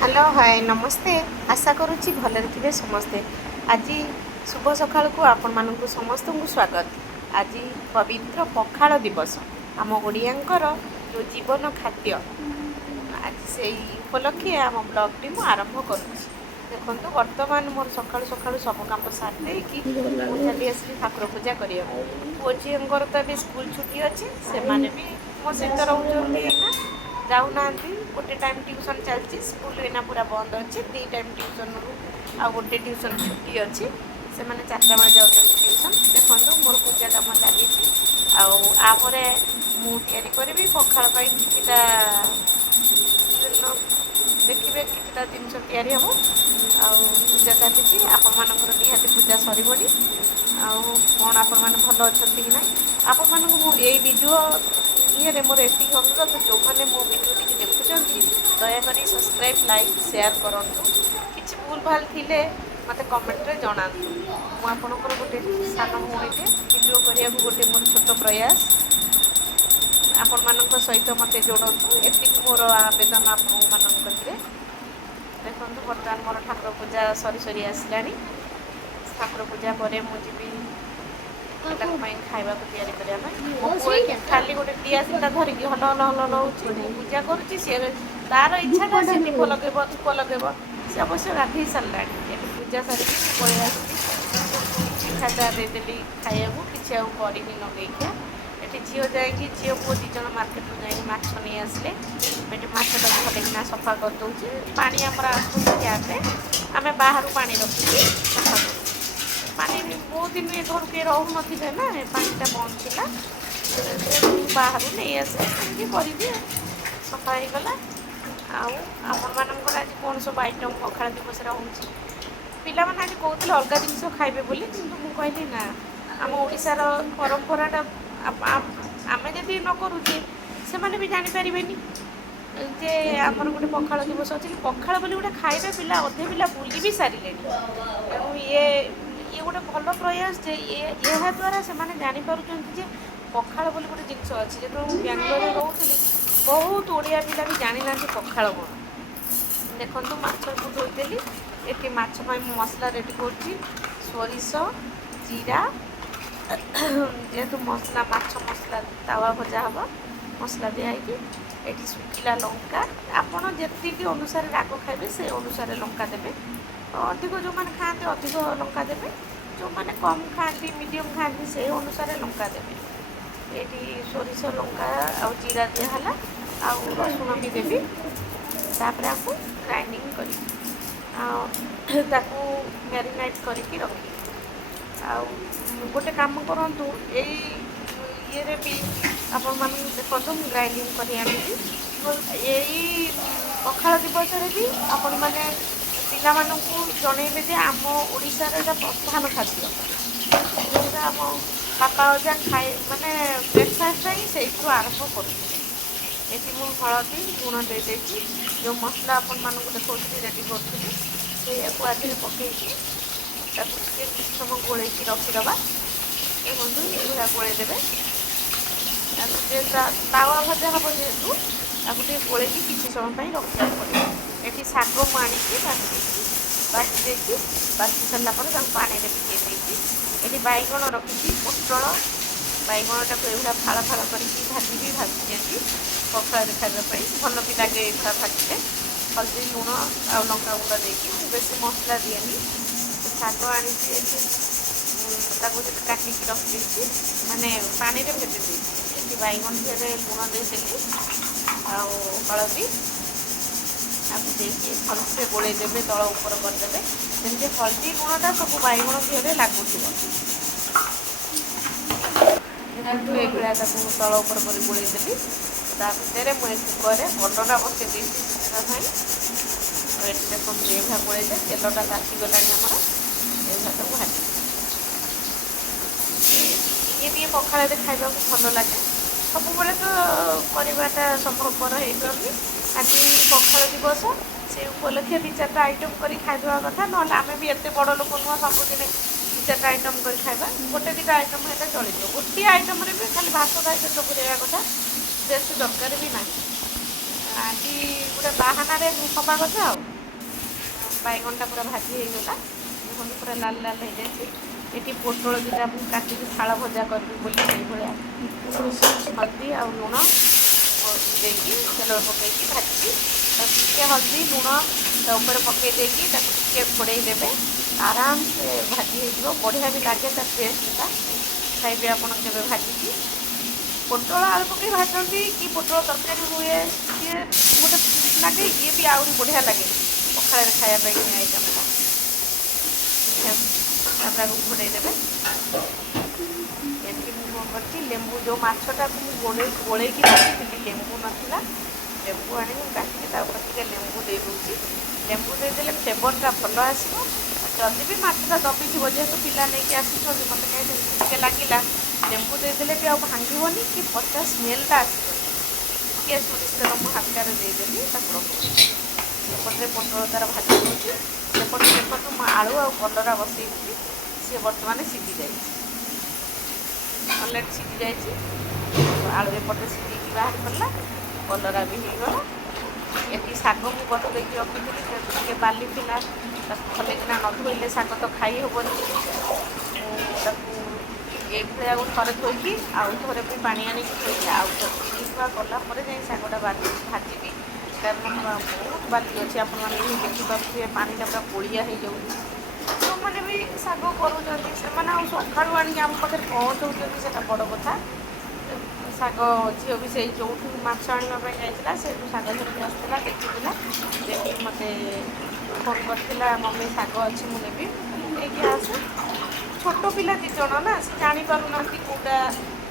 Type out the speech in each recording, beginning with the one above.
Hello hi नमस्ते। आशा करुच्ची भलरे थे समस्ते। आज शुभ सकाल को आपण मानक समस्त को स्वागत। आज पवित्र पखाल दिवस आम ओडियांकर जो जीवन खाद्य आज से उपलक्षे आम ब्लॉग टी मु आरंभ करुच्ची। देखो बर्तमान मोर सकाळु सकाळु सब काम सारी चली आसली ठाकुर पूजा करिया पुओ झींकर तो अभी स्कूल छुट्टी अच्छे से माने भी मो सहित रोच जाऊना गोटे टाइम ट्यूशन चलती स्कूल एना पूरा बंद अच्छे दी टाइम ट्यूशन आ गोटे ट्यूशन छुट्टी अच्छी से मैंने 4टा बेले जाऊँ ट्यूशन। देखो मोर पूजा कम चली आमरे मुझे पखाड़ किटा देखिए किटा जिनस तैयारी हम पूजा चली आपण मानकर निहाती पूजा सरबनी कौन आपण मैंने भल अच्छा कि ना आपण मानक ये वीडियो ये मोर एति अनुरोध जो मैंने मो वीडियो टी देखुं दयाक सब्सक्राइब लाइक शेयर करूँ कि भूल भाल थे मत कमेंट जनातु मुझे गोटे सान भूमिटे वीडियो करने गोटे मोर छोट प्रयास आपण मान सहित मत जोड़ू एति मोर आवेदन आपण मान देखो बर्तमान मोर ठाकुर पूजा सरी सरी आसला ठाकुर पूजा पर मुझे खावा तैयारी करने खाली गोटे दियासिटा धरिकी हल हल हल हल पूजा करुच्ची सी तार इच्छा से दीप लगे धूप लगे सी अवश्य गाधे सारा पूजा सारिकी पलि पिठा चा देदेली खाइबू कि आनी लगे ये झील जाकि झील पुओ दीज मार्केट जाए माछ नहीं आसले माछटा भलकिना सफा कर दौचे पानी आमर आसपे आम बाहर पानी रखिकी सफा कर पानी बहुत दिन घर के रोन ना पानीटा बंद था बाहर नहीं आसे करी सफा हो गला आपण मानकर आज कौन सब आइटम पखाड़ दिवस पिला मैंने आज कहते अलग जिन खाइबे बोली किंतु कहली ना आम ओडिशार परंपराटा आम जदि न करुचे से मैंने भी जानीपर जे आमर गोटे पखाड़ दिवस अच्छे पखाड़ बोली गोटे खाइबे पिला अधे पिला बुली भी सारे तेणु ये गोटे भल प्रयास जे यह द्वारा से जापर जे पखाड़ बोली गोटे जिनस अच्छी जो बेंगलोर रोली बहुत ओडिया पिला भी जानी ना पखाड़ कौन देखो माछ को धोईदेली ये माछ मसला रेडी कर सोरिष जीरा जेहेतु मसला माछ मसला तावा भजा हम मसला दिखाई ये सुखिला लंका आपड़ जी अनुसार राग खाइबे से अनुसार लंका देवे अधिक जो मैंने खाते अधिक लंका देवे जो मैंने कम खाती मीडियम खाती से अनुसार लंका देवे ये सोरिष लंका आ जीरा दिहला आ रसुण भी देवी तापर आपको ग्राइंडिंग कर मैरिनेट करके रखी गोटे काम करूँ ये भी आपण मान देखो ग्राइंडिंग कर यही पखाड़ दिवस भी आपण मैंने पिला जनइबे जे आम ओडिशार एटा प्रधान खाद्य जोटा आम बापा अजा खाए माने ब्रेकफास्ट ही से आरंभ करुँचे ये मुझे हलदी लुण दे जो मसला आपण मानक देखो रेडी करुँचे आज पकईकी किसी समय गोल रखीदबा ये बंधु ये गोलदेवे तावा भजा हम जेहेतु आपको गोल किसी समय रखा पड़े ये शाग मुझे बासी देखी बासी सारापर पानी में भिजे ये बैगण रखी पोटल बैगणटा को यहाँ फाड़ फाड़ कर भाजी भी भाजी दिखती पखाड़ खावाई भल भी लगे ये भाजिले हल्दी लुण आ लंका गुंड देखिए बेस मसला दिएनी शाग आनी काटिकी रखी माने पानी में भेज दी बैगन ढेर लुण देदेली हलदी आपको देखिए भलसे गोलदेवे तल उपर करदे जमी हल्दी लुणटा सब बैगण ढेर लगुच एगुड़ा तल उपर कर गोलदेली ता भितर मुझे कुकर बटना बसई देती देखो ये गोलदे तेलटा तातीगला आमर भाजी ये पखाड़ खाइबा भल लगे सब तो करवाटा संभवपर हो आज पखाड़ दिवस से उपलक्षे दी चार्टा आइटम कर खाइदेवा कथा ना आम भी एत बड़ लोक नुह सबुदिन दी चार्टा आइटम कर खाइबा गोटे दुटा आइटम है चलो गोटे आइटम खाली भात खाई पेट पूरा कथा बेस दरकार भी ना आज गोटे बाहाना हवा कथा। ବାଇଗଣଟା ପୁରା ଭାଜି ହେଇଗଲା, ଦେଖନ୍ତୁ ପୁରା ଲାଲ ଲାଲ ହେଇଯାଇଛି। ଏଠି ପୋଟଳ ଦୁଇଟା ମୁଁ କାଟିକି ଶାଳ ଭଜା କରିବି ବୋଲି ସେଇଭଳିଆ ହଳଦୀ ଆଉ ଲୁଣ ଦେଇକି ତେଲ ପକେଇକି ଭାଜିବି। ତାକୁ ଟିକେ ହଳଦୀ ଲୁଣ ତା ଉପରେ ପକେଇ ଦେଇକି ତାକୁ ଟିକେ ଘୋଡ଼େଇ ଦେବେ, ଆରାମସେ ଭାଜି ହେଇଯିବ। ବଢ଼ିଆ ବି ଲାଗେ ତା ଟେଷ୍ଟଟା, ଖାଇବେ ଆପଣ କେବେ ଭାଜିକି। ପୋଟଳ ଆଳୁ ପକେଇ ଭାଜନ୍ତି କି ପୋଟଳ ତରକାରୀ ହୁଏ, ସିଏ ଗୋଟେ ଲାଗେ, ଇଏ ବି ଆହୁରି ବଢ଼ିଆ ଲାଗେ ପଖାଳରେ ଖାଇବା ପାଇଁ ଆଇଟମ୍ଟା। ତାପରେ ଆକୁ ଘୋଡ଼େଇ ଦେବେ। ଏଠି ମୁଁ କ'ଣ କରିଛି, ଲେମ୍ବୁ ଯେଉଁ ମାଛଟାକୁ ମୁଁ ଗୋଳେଇକି ରଖିଥିଲି, ଲେମ୍ବୁ ନଥିଲା, ଲେମ୍ବୁ ଆଣିକି ମୁଁ କାଟିକି ତା ଉପରେ ଟିକେ ଲେମ୍ବୁ ଦେଇ ଦେଉଛି। ଲେମ୍ବୁ ଦେଇଦେଲେ ଫ୍ଲେଭରଟା ଭଲ ଆସିବ। ଯଦି ବି ମାଛଟା ଦବିଥିବ, ଯେହେତୁ ପିଲା ନେଇକି ଆସିଛନ୍ତି, ମୋତେ କାହିଁ ସେମିତି ଟିକେ ଲାଗିଲା, ଲେମ୍ବୁ ଦେଇଦେଲେ ବି ଆଉ ଭାଙ୍ଗିବନି କି ପଚା ସ୍ମେଲ୍ଟା ଆସିବନି। ଟିକେ ସୋରିଷ ତେଲ ମୁଁ ହାଲକାରେ ଦେଇଦେଲି, ତାକୁ ରଖିଦେଲି। ଏପଟରେ ପୋଟଳ ତାର ଭାଜି ଦେଉଛି, ସେପଟେ ଦେଖନ୍ତୁ ମୁଁ ଆଳୁ ଆଉ କଲରା ବସେଇଥିଲି, ସିଏ ବର୍ତ୍ତମାନ ସିଝି ଯାଇଛି, ଅଲରେଡ଼ି ସିଝି ଯାଇଛି। ଆଳୁ ଏପଟେ ସିଝିକି ବାହାରି ପଡ଼ିଲା, କଲରା ବି ହେଇଗଲା। ଏଠି ଶାଗ ମୁଁ ବତୁରେଇକି ରଖିଥିଲି, ଟିକେ ବାଲି ଥିଲା, ତାକୁ ଭଲକିନା ନ ଧୋଇଲେ ଶାଗ ତ ଖାଇ ହେବନି। ତାକୁ ଏଇଭଳିଆ ଥରେ ଧୋଇକି ଆଉ ଥରେ ବି ପାଣି ଆଣିକି ଧୋଇକି ଆଉ ଥରେ ଧୁଆ କଲା ପରେ ଯାଇ ଶାଗଟା ଭାଜିବି, କାରଣ ବହୁତ ବାଲି ଅଛି। ଆପଣମାନେ ବି ଦେଖିପାରୁଥିବେ ପାଣିଟା ପୁରା ଗୋଳିଆ ହେଇଯାଉଛି। ଯେଉଁମାନେ ବି ଶାଗ କରୁଛନ୍ତି ସେମାନେ ଆଉ ସକାଳୁ ଆଣିକି ଆମ ପାଖରେ ପହଞ୍ଚଉଛନ୍ତି, ସେଇଟା ବଡ଼ କଥା। ଶାଗ ଝିଅ ବି ସେଇ ଯେଉଁଠୁ ମାଛ ଆଣିବା ପାଇଁ ଯାଇଥିଲା, ସେଇଠୁ ଶାଗ ଧରିକି ଆସିଥିଲା, ଦେଖିଥିଲା, ଦେଖିକି ମୋତେ ଫୋନ୍ କରିଥିଲା, ମମି ଶାଗ ଅଛି ମୁଁ ନେବି। ମୁଁ କହିଲି ନେଇକି ଆସେ। ଛୋଟ ପିଲା 2 ଜଣ ନା, ସେ ଜାଣିପାରୁନାହାନ୍ତି କେଉଁଟା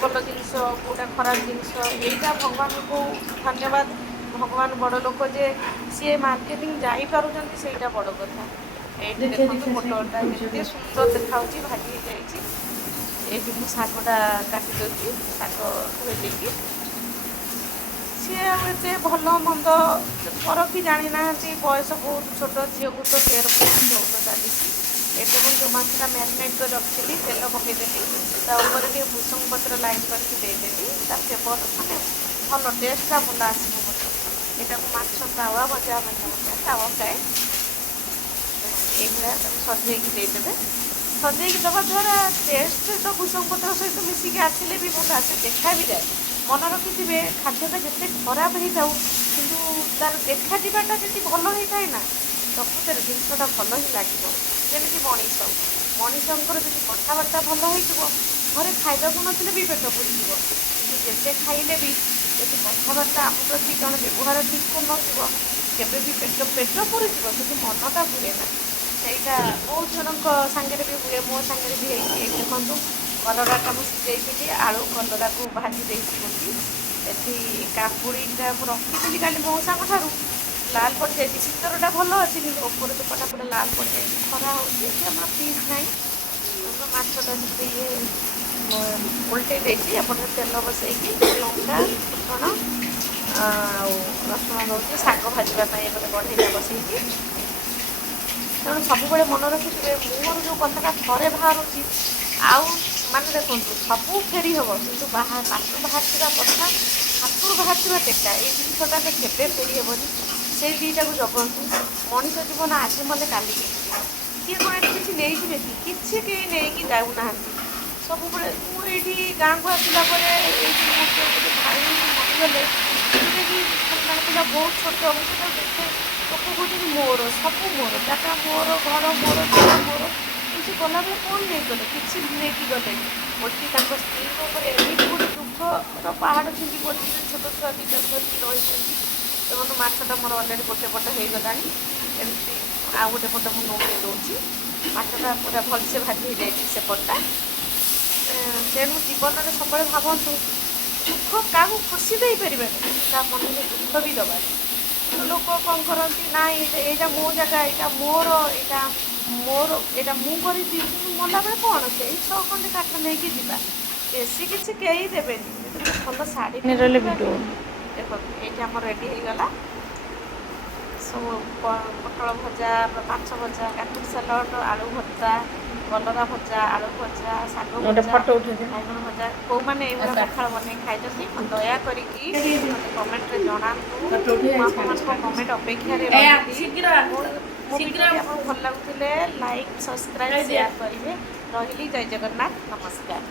ଭଲ ଜିନିଷ କେଉଁଟା ଖରାପ ଜିନିଷ। ଏଇଟା ଭଗବାନଙ୍କୁ ଧନ୍ୟବାଦ, ଭଗବାନ ବଡ଼ ଲୋକ ଯେ ସିଏ ମାର୍କେଟିଂ ଯାଇପାରୁଛନ୍ତି, ସେଇଟା ବଡ଼ କଥା। ଏଇଠି ଦେଖନ୍ତୁ ପୋଟଳଟା କେତେ ସୁନ୍ଦର ଦେଖାହେଉଛି, ଭାଜି ହେଇଯାଇଛି। ଏଇଠି ମୁଁ ଶାଗଟା କାଟି ଦେଉଛି, ଶାଗ ଧୋଇ ଦେଇକି। ସିଏ ଆଉ ଏତେ ଭଲ ମନ୍ଦ ପରଖି ଜାଣିନାହାନ୍ତି, ବୟସ ବହୁତ ଛୋଟ। ଝିଅକୁ ତ 13 ବର୍ଷ ଚାଲିଛି। ଏଠି ମୁଁ ଯେଉଁ ମାଛଟା ମ୍ୟାରିନେଟ୍ କରି ରଖିଥିଲି, ତେଲ ପକାଇଦେଲି, ତା ଉପରେ ଟିକେ ଭୃଷଙ୍ଗ ପତ୍ର ଲାଇନ୍ କରିକି ଦେଇଦେଲି। ତା ଫ୍ଲେଭର୍ ମାନେ ଭଲ ଟେଷ୍ଟଟା ଭଲ ଆସିବ ବୋଲି ଏଇଟାକୁ ମାଛ ତାୱା ଭଜା ତାୱା ଫ୍ରାଏ ଏଇଭଳିଆ ତାକୁ ସଜେଇକି ଦେଇଦେବେ। ସଜେଇକି ଦେବା ଦ୍ୱାରା ଟେଷ୍ଟ ତ ଭୃଷଙ୍ଗ ପତ୍ର ସହିତ ମିଶିକି ଆସିଲେ ବି ଭଲ ଆସେ, ଦେଖା ବି ଯାଏ। ମନେ ରଖିଥିବେ, ଖାଦ୍ୟଟା ଯେତେ ଖରାପ ହେଇଥାଉ କିନ୍ତୁ ତା'ର ଦେଖାଯିବାଟା ଯଦି ଭଲ ହେଇଥାଏ ନା, ପ୍ରକୃତରେ ଜିନିଷଟା ଭଲ ହିଁ ଲାଗିବ। ଯେମିତି ମଣିଷଙ୍କର ଯଦି କଥାବାର୍ତ୍ତା ଭଲ ହେଇଥିବ, ଘରେ ଖାଇବାକୁ ନଥିଲେ ବି ପେଟ ପୁରିଯିବ। କିନ୍ତୁ ଯେତେ ଖାଇଲେ ବି ଯଦି କଥାବାର୍ତ୍ତା ଆମ ପ୍ରତି ଜଣେ ବ୍ୟବହାର ଠିକ୍ କରୁନଥିବ, କେବେ ବି ପେଟ ପୁରିଯିବ କିନ୍ତୁ ମନଟା ପୁରେ ନା। ସେଇଟା ବହୁତ ଜଣଙ୍କ ସାଙ୍ଗରେ ବି ହୁଏ, ମୋ ସାଙ୍ଗରେ ବି ହେଇଛି। ଏଇ ଦେଖନ୍ତୁ କଲରାଟା ମୁଁ ସିଝେଇଥିଲି, ଆଳୁ କଲରାକୁ ଭାଜି ଦେଇଛି ବୋଲି। ଏଠି କାକୁଡ଼ିଟା ମୁଁ ରଖିଥିଲି କାଲି ମଉସାଙ୍କ ଠାରୁ, ଲାଲ ପଡ଼ିଯାଇଛି। ଭିତରଟା ଭଲ ଅଛି କିନ୍ତୁ ଉପର ଚୋପାଟା ପୁରା ଲାଲ ପଡ଼ିଯାଇଛି, ଖରା ହେଉଛି। ଏଠି ଆମର ଫ୍ରିଜ୍ ନାହିଁ, ମାଛଟା ସେଥିରେ ଓଲଟେଇ ଦେଇଛି। ଏପଟରେ ତେଲ ବସେଇକି ଲଙ୍କା ଫୁଟଣ ଆଉ ରସୁଣ ଦେଉଛି, ଶାଗ ଭାଜିବା ପାଇଁ ଏପଟେ କଢ଼େଇଟା ବସେଇଛି। ତେଣୁ ସବୁବେଳେ ମନେ ରଖିଥିବେ, ମୋର ଯେଉଁ କଥାଟା ଥରେ ବାହାରୁଛି ଆଉ ମାନେ ଦେଖନ୍ତୁ, ସବୁ ଫେରି ହେବ କିନ୍ତୁ ପାଟିରୁ ବାହାରିଥିବା କଥା, ହାତରୁ ବାହାରିଥିବା ଟେକା, ଏଇ ଜିନିଷଟାରେ କେବେ ଫେରି ହେବନି। ସେଇ ଦୁଇଟାକୁ ଜଗନ୍ତୁ। ମଣିଷ ଜୀବନ ଆଜି ମଲେ କାଲି ଯିବ। କିଏ କ'ଣ ଏଠି କିଛି ନେଇଯିବେ କି? କିଛି କେହି ନେଇକି ଯାଉନାହାନ୍ତି। ସବୁବେଳେ ମୁଁ ଏଇଠି ଗାଁକୁ ଆସିଲା ପରେ ଏଇଠି ମୋ ଗୋଟେ ଭାଇ ମରିଗଲେ, ଯେଉଁଟାକି ମାନେ ପିଲା ବହୁତ ଛୋଟ। ମୁଁ ଯେତେବେଳେ ଦେଖେ ଲୋକ କହୁଛନ୍ତି ମୋର ସବୁ ମୋର, ଜାଗା ମୋର, ଘର ମୋର, ଝିଅ ମୋର, କିନ୍ତୁ ଗଲାବେଳେ କ'ଣ ନେଇଗଲେ? କିଛି ନେଇକି ଗଲେନି। ଓଲଟି ତାଙ୍କ ସ୍ତ୍ରୀଙ୍କ ଉପରେ ଏମିତି ଗୋଟେ ଦୁଃଖର ପାହାଡ଼ ଛିଞ୍ଚି ପଡ଼ିଛି ଯେ ଛୋଟ ଛୁଆ 2ଟାକୁ ଧରିକି ରହିଛନ୍ତି। ଦେଖନ୍ତୁ ମାଛଟା ମୋର ଅଲରେଡ଼ି ଗୋଟେ ପଟ ହେଇଗଲାଣି, ଏମିତି ଆଉ ଗୋଟେ ପଟ ମୁଁ ନଉଟେଇ ଦେଉଛି। ମାଛଟା ପୁରା ଭଲସେ ଭାଜି ହେଇଯାଇଛି ସେପଟଟା। ତେଣୁ ଜୀବନରେ ସବୁବେଳେ ଭାବନ୍ତୁ, ଦୁଃଖ କାହାକୁ ଖୁସି ଦେଇପାରିବାନି କିନ୍ତୁ ତା ମନରେ ଦୁଃଖ ବି ଦେବାନି। କିନ୍ତୁ ଲୋକ କ'ଣ କରନ୍ତି, ନାଇଁ ଏଇଟା ମୋ ଜାଗା, ଏଇଟା ମୋର, ଏଇଟା ମୁଁ କରିଛି। କିନ୍ତୁ ମଲାବେଳେ କ'ଣ ସେଇ 6 ଖଣ୍ଡେ କାଠ ନେଇକି ଯିବା, ବେଶୀ କିଛି କେହି ଦେବେନି। ଯଦି ଗୋଟେ ଭଲ ଶାଢ଼ୀ ପିନ୍ଧିଥିବା, ଦେଖନ୍ତୁ ଏଇଠି ଆମର ରେଡ଼ି ହେଇଗଲା ସବୁ ପୋଟଳ ଭଜା, ମାଛ ଭଜା, କାକୁଡ଼ି ସାଲଡ଼, ଆଳୁ ଭର୍ତ୍ତା, କଲରା ଭଜା, ଆଳୁ ଭଜା, ଶାଗ ଭଜା, ବାଇଗଣ ଭଜା। କେଉଁମାନେ ଏଇଭଳିଆ ପଖାଳ ବନେଇ ଖାଇଛନ୍ତି ଦୟା କରିକି ମୋତେ କମେଣ୍ଟରେ ଜଣାନ୍ତୁ। ମୁଁ ଆପଣମାନଙ୍କ କମେଣ୍ଟ ଅପେକ୍ଷାରେ ରହିବି। ମୋ ଭିଡ଼ିଓଟି ଆପଣଙ୍କୁ ଭଲ ଲାଗୁଥିଲେ ଲାଇକ୍ ସବସ୍କ୍ରାଇବ୍ ସେୟାର କରିବେ। ରହିଲି, ଜୟ ଜଗନ୍ନାଥ, ନମସ୍କାର।